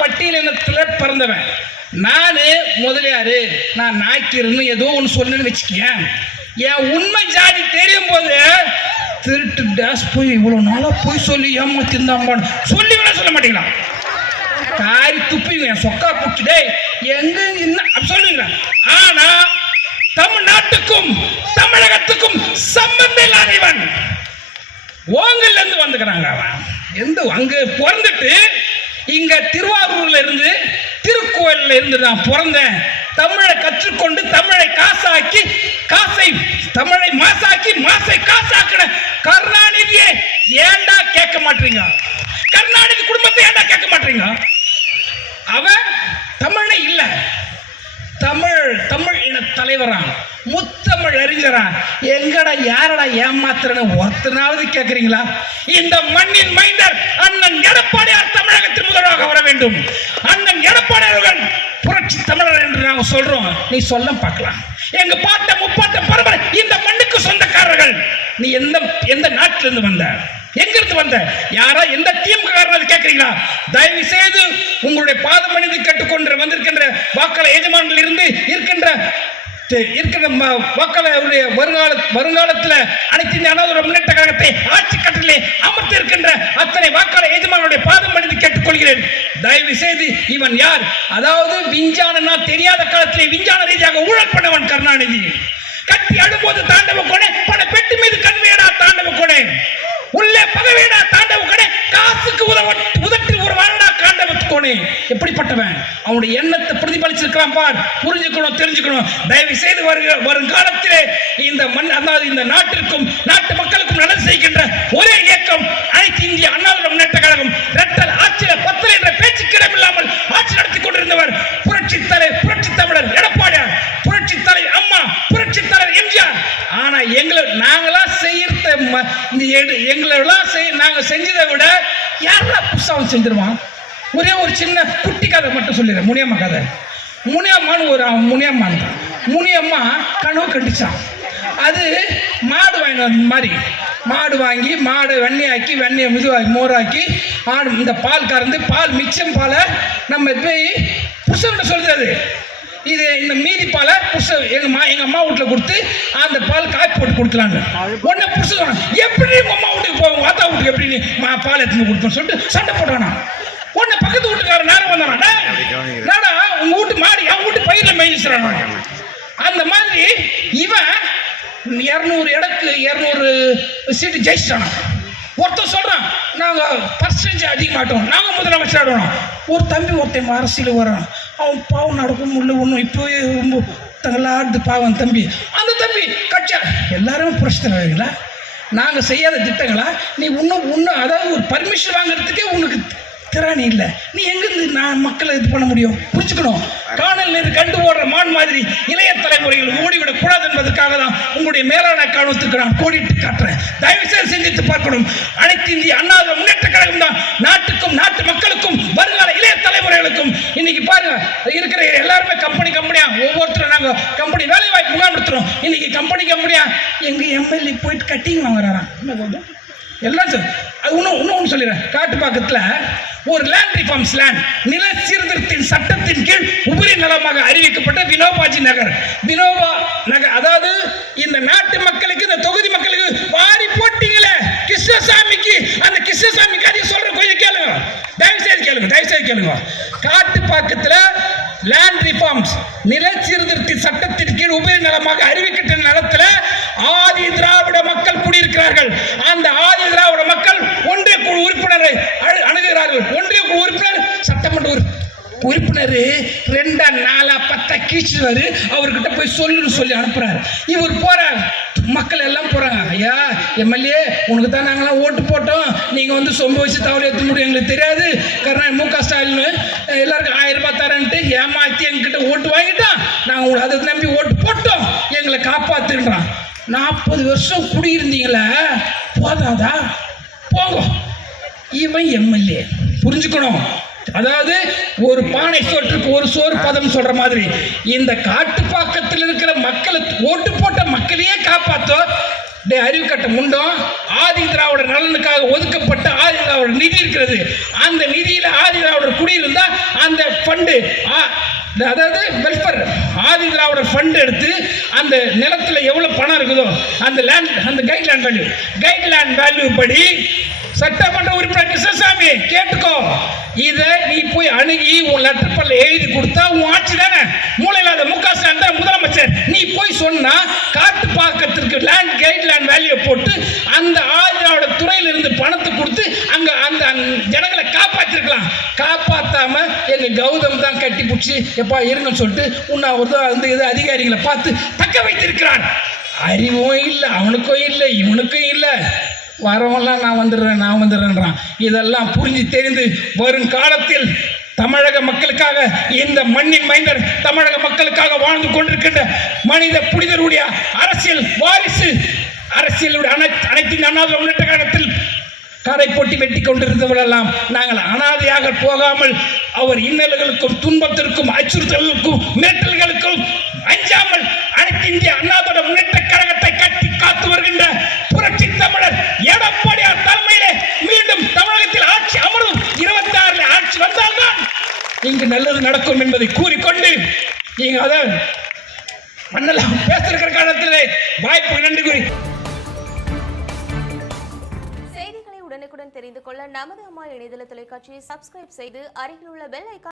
பட்டியலினத்தில் பிறந்தவன். நான் முதலியாரு நான் நாய்க்கிறன்னு ஏதோ ஒன்று சொன்னேன்னு வச்சுக்கேன் என் உண்மை ஜாதி தெரியும் போது திருட்டு டேஸ் போய் இவ்வளோ நாளாக போய் சொல்லி ஏமாத்திருந்தாம்பான் சொல்லி வேணா சொல்ல மாட்டீங்களா? காரி துப்பிங்க என் சொக்கா குட்டிடே எங்க என்ன சொல்லுங்க. ஆனா தமிழ்நாட்டுக்கும் தமிழகத்துக்கும் சம்பந்தம் இல்லாதவன். ஓங்கல்ல இருந்து வந்துக்கிறாங்க அவன். எந்த அங்கு பிறந்துட்டு இங்க திருவாரூர்ல இருந்து திருக்கோயில்ல இருந்து நான் பிறந்தேன் தமிழை கற்றுக்கொண்டு தமிழை காசாக்கி காசை தமிழை மாசாக்கி மாசை காசாக்கின கருணாநிதியே ஏன்டா கேட்க மாட்டீங்க? கருணாநிதி குடும்பத்தை ஏன்டா கேட்க மாட்டீங்க? அவன் தமிழை இல்லை. தமிழ் தமிழ் தலைவரா முத்தமிழ் அறிஞரா எங்கடா யாரடா ஏமாத்துறன்னு ஒருத்தனாவது கேக்குறீங்களா? இந்த மண்ணின் மைந்தர் அண்ணன் எடப்பாடியார் தமிழகத்தின் முதல்வராக வர வேண்டும். அண்ணன் எடப்பாடியார்கள் புரட்சி தமிழர் என்று நாங்க சொல்றோம். நீ சொல்ல பார்க்கலாம். எங்க பாட்ட முப்பாட்ட பரம்பரை இந்த மண்ணுக்கு சொந்தக்காரர்கள். நீ எந்த எந்த நாட்டில இருந்து வந்த? எங்கிருந்து வந்த? யாரா எந்த டீமுக்கு காரணம் கேட்கிறீங்களா தயவு செய்து உங்களுடைய பாதம் அணிந்து கேட்டுக்கொண்டு வந்திருக்கின்ற வாக்காளர் எஜமான்கள் இருந்து இருக்கின்ற இருக்கிற ம- வாக்காளருடைய வருங்கால வருங்காலத்தில் அனைத்து இந்திய அண்ணா முன்னேற்ற கழகத்தை ஆட்சி கட்டிலே அமர்த்தி இருக்கின்ற அத்தனை வாக்காளர் எஜமானுடைய பாதம் அணிந்து கேட்டுக்கொள்கிறேன். தயவு செய்து இவன் யார்? அதாவது விஞ்ஞானனா தெரியாத காலத்திலே விஞ்ஞான ரீதியாக ஊழல் பண்ணவன் கருணாநிதி. கட்டி அழும்போது தாண்டவ கொடை இருக்கிறான் பார். புரிஞ்சுக்கணும் தெரிஞ்சுக்கணும். தயவு செய்து வருகிற வருங்காலத்திலே இந்த மண் அதாவது இந்த நாட்டிற்கும் நாட்டு மக்களுக்கும் நல்லது செய்கின்ற ஒரே இயக்கம் அனைத்து இந்திய அண்ணா முன்னேற்ற கழகம். ரெட்டல் ஆட்சியில் பத்தல் என்ற பேச்சுக்கு இடமில்லாமல் ஆட்சி நடத்தி கொண்டிருந்தவர் புரட்சி தலைவர் புரட்சி தமிழர் எடப்பாடியார் புரட்சி தலைவர் அம்மா புரட்சி தலைவர் எம்ஜிஆர். ஆனா எங்களை நாங்களா செய்யறத ம- இந்த எங்களெல்லாம் செய் நாங்க செஞ்சதை விட யாரெல்லாம் புதுசாக செஞ்சிருவான்? ஒரே ஒரு சின்ன குட்டி கதை மட்டும் சொல்லிடுறேன். முனியம்மா கதை. முனியம்மான்னு ஒரு அவன் முனியம்மான் முனியம்மா கனவு கண்டிச்சான். அது மாடு வாங்கினு வந்த மாதிரி. மாடு வாங்கி மாடை வெண்ணையாக்கி வெண்ணையை மிதுவாக்கி மோராக்கி ஆடு இந்த பால் கறந்து பால் மிச்சம் பாலை நம்ம போய் புருஷன்கிட்ட சொல்கிறது இது இந்த மீதி பாலை புருஷ எங்கள் மா எங்கள் அம்மா வீட்டுல கொடுத்து அந்த பால் காப்பி போட்டு கொடுக்கலாங்க உடனே புருஷன் எப்படி உங்கள் அம்மா வீட்டுக்கு போவோம் வாத்தா வீட்டுக்கு எப்படி நீ மா- பால் எடுத்துன்னு கொடுப்பேன்னு சொல்லிட்டு சண்டை போட்டானா உடனே பக்கத்து வீட்டுக்காரன் நேரம் வந்தானா "டேய், என்னடா உங்க வீட்டு மாடு என் வீட்டு பயிரில் மேய்ச்சிறானா. அந்த மாதிரி இவன் இரநூறு இடக்கு இரநூறு சீட்டு ஜெயிச்சிட்டானா. ஒருத்தன் சொல்றான் நாங்க பர்சன்டேஜ் அதிகமாட்டோம். நாங்க முதலமைச்சர் ஆடுவோம் ஒரு தம்பி ஒருத்தன் அரசியல் வரான். அவன் பாவம் நடக்கும் முடியல ஒன்றும் இப்போவே ரொம்ப தகலாடுது பாவம் தம்பி. அந்த தம்பி கட்சா எல்லாருமே புரட்சி நாங்கள் செய்யாத திட்டங்களா? நீ இன்னும் இன்னும் அதாவது ஒரு பர்மிஷன் வாங்குறதுக்கே உனக்கு திறனி இல்லை. நீ எங்கிருந்து நான் மக்களை இது பண்ண முடியும்? புரிச்சுக்கணும் காணல் நீர் கண்டு ஓடுற மான் மாதிரி இளைய தலைமுறைகள் ஓடிவிடக் கூடாது என்பதற்காக தான் உங்களுடைய மேலான காரணத்துக்கு நான் கோடிட்டு காட்டுறேன். தயவு செய்து சிந்தித்து பார்க்கணும். அனைத்து இந்திய அண்ணா முன்னேற்ற கழகம் தான் நாட்டுக்கும் நாட்டு மக்களுக்கும் வருங்கால இளைய தலைமுறைகளுக்கும். இன்னைக்கு பாருங்க இருக்கிற எல்லாருமே கம்பெனி கம்பெனியா ஒவ்வொருத்தரும் நாங்கள் கம்பெனி வேலை வாய்ப்பு முகாமிடுத்துறோம் இன்னைக்கு கம்பெனி கம்பெனியா எங்க எம்எல்ஏ போயிட்டு கட்டிங் வாங்குறாராம். என்ன எல்லாம் சார் அது இன்னும் இன்னும் ஒன்று சொல்லிடுறேன். காட்டுப்பாக்கத்தில் ஒரு லேண்ட் ரிஃபார்ம்ஸ் லேண்ட் நில சீர்திருத்தின் சட்டத்தின் கீழ் உபரி நலமாக அறிவிக்கப்பட்ட வினோபாஜி நகர். வினோபா நகர் அதாவது இந்த நாட்டு மக்களுக்கு இந்த தொகுதி மக்களுக்கு வாரி போட்டீங்களே கிருஷ்ணசாமிக்கு. அந்த கிருஷ்ணசாமி கதையை சொல்ற கொஞ்சம் கேளுங்க. தயவு செய்து கேளுங்க தயவு செய்து கேளுங்க. காட்டுப்பாக்கத்தில் லேண்ட் ரிஃபார்ம்ஸ் நில சீர்திருத்தி சட்டத்தின் கீழ் உபரி நலமாக அறிவிக்க நிலத்துல ஆதி திராவிட மக்கள் குடியிருக்கிறார்கள் அந்த ஆதி திராவிட மக்கள் ஒன்றிய குழு உறுப்பினரை அழு- அணுகுகிறார்கள் ஒன்றிய குழு உறுப்பினர் சட்டமன்ற உறுப்பினர் உறுப்பினர் ரெண்டா நாலா பத்தா கீச்சுவாரு அவர்கிட்ட போய் சொல்லுன்னு சொல்லி அனுப்புறாரு. இவர் போறாரு. மக்கள் எல்லாம் போறாங்க. ஐயா எம்எல்ஏ உனக்கு தான் நாங்களாம் ஓட்டு போட்டோம். நீங்க வந்து சொம்பு வச்சு தவறு ஏற்ற முடியும். எங்களுக்கு தெரியாது. கருணா மு க ஸ்டாலின் எல்லாருக்கும் ஆயிரம் ரூபாய் தரேன்ட்டு ஏமாத்தி எங்ககிட்ட ஓட்டு வாங்கிட்டான். நாங்கள் உங்களை அதை நம்பி ஓட்டு போட்டோம். எங்களை காப்பாத்துன்றான் நாற்பது வருஷம் குடியிருந்தீங்களே? போதாதா? போங்க. இவன் எம்எல்ஏ. புரிஞ்சுக்கணும். அதாவது ஒரு பானை சோற்றுக்கு ஒரு சோறு பதம் சொல்ற மாதிரி. இந்த காட்டுப்பாக்கத்தில் இருக்கிற மக்களை ஓட்டு போட்ட மக்களையே காப்பாற்றும் டே அறிவுக்கட்ட முண்டம் ஆதி திராவிடர் நலனுக்காக ஒதுக்கப்பட்ட ஆதி திராவிடர் நிதி இருக்கிறது. அந்த நிதியில் ஆதி திராவிடர் குடியிருந்தா ஃபண்டு அதாவது வெல்ஃபேர் ஆதி திராவிடர் ஃபண்ட் எடுத்து அந்த நிலத்தில் எவ்வளோ பணம் இருக்குதோ அந்த லேண்ட் அந்த guide land value guide land value படி சட்டமன்ற உறுப்பினர் கிருஷ்ணசாமி கேட்டுக்கோ. இதை நீ போய் அணுகி உன் லெட்டர் பல்ல எழுதி கொடுத்தா உன் ஆட்சி தானே? மூளை இல்லாத முக ஸ்டாலின் தான் முதலமைச்சர். நீ போய் சொன்னா காட்டு பாக்கத்திற்கு லேண்ட் கைட் லேண்ட் வேல்யூ போட்டு அந்த ஆதிராவோட துறையில இருந்து பணத்தை கொடுத்து அங்க அந்த ஜனங்களை காப்பாத்திருக்கலாம். காப்பாத்தாம எங்க கௌதம் தான் கட்டி பிடிச்சி எப்பா இருங்கன்னு சொல்லிட்டு உண்ணாவிரதம் அந்த இது அதிகாரிகளை பார்த்து தக்க வைத்திருக்கிறான். அறிவும் இல்லை அவனுக்கும் இல்லை இவனுக்கும் இல்லை. வரவெல்லாம் நான் வந்துடுறேன் நான் வந்துடுறேன்றான். இதெல்லாம் புரிஞ்சு தெரிந்து வரும் காலத்தில் தமிழக மக்களுக்காக இந்த மண்ணின் மைந்தர் தமிழக மக்களுக்காக வாழ்ந்து கொண்டிருக்கின்ற மனித புனிதருடைய அரசியல் வாரிசு அரசியலுடைய அனைத்து அனைத்து இந்திய முன்னேற்ற காலத்தில் கரை போட்டி வெட்டி கொண்டிருந்தவர்களெல்லாம் நாங்கள் அனாதையாக போகாமல் அவர் இன்னல்களுக்கும் துன்பத்திற்கும் அச்சுறுத்தல்களுக்கும் மிரட்டல்களுக்கும் அஞ்சாமல் அனைத்து இந்திய அண்ணாதோட முன்னேற்ற நல்லது நடக்கும் என்பதை கூறிக்கொண்டு நீங்க அதான் மண்ணெல்லாம் பேசிருக்கிற காலத்திலே வாய்ப்பு நன்றி கூறி செய்திகளை உடனுக்குடன் தெரிந்து கொள்ள நமது அம்மா இணையதள தொலைக்காட்சியை சப்ஸ்கிரைப் செய்து அருகில் உள்ள பெல் ஐக்கான்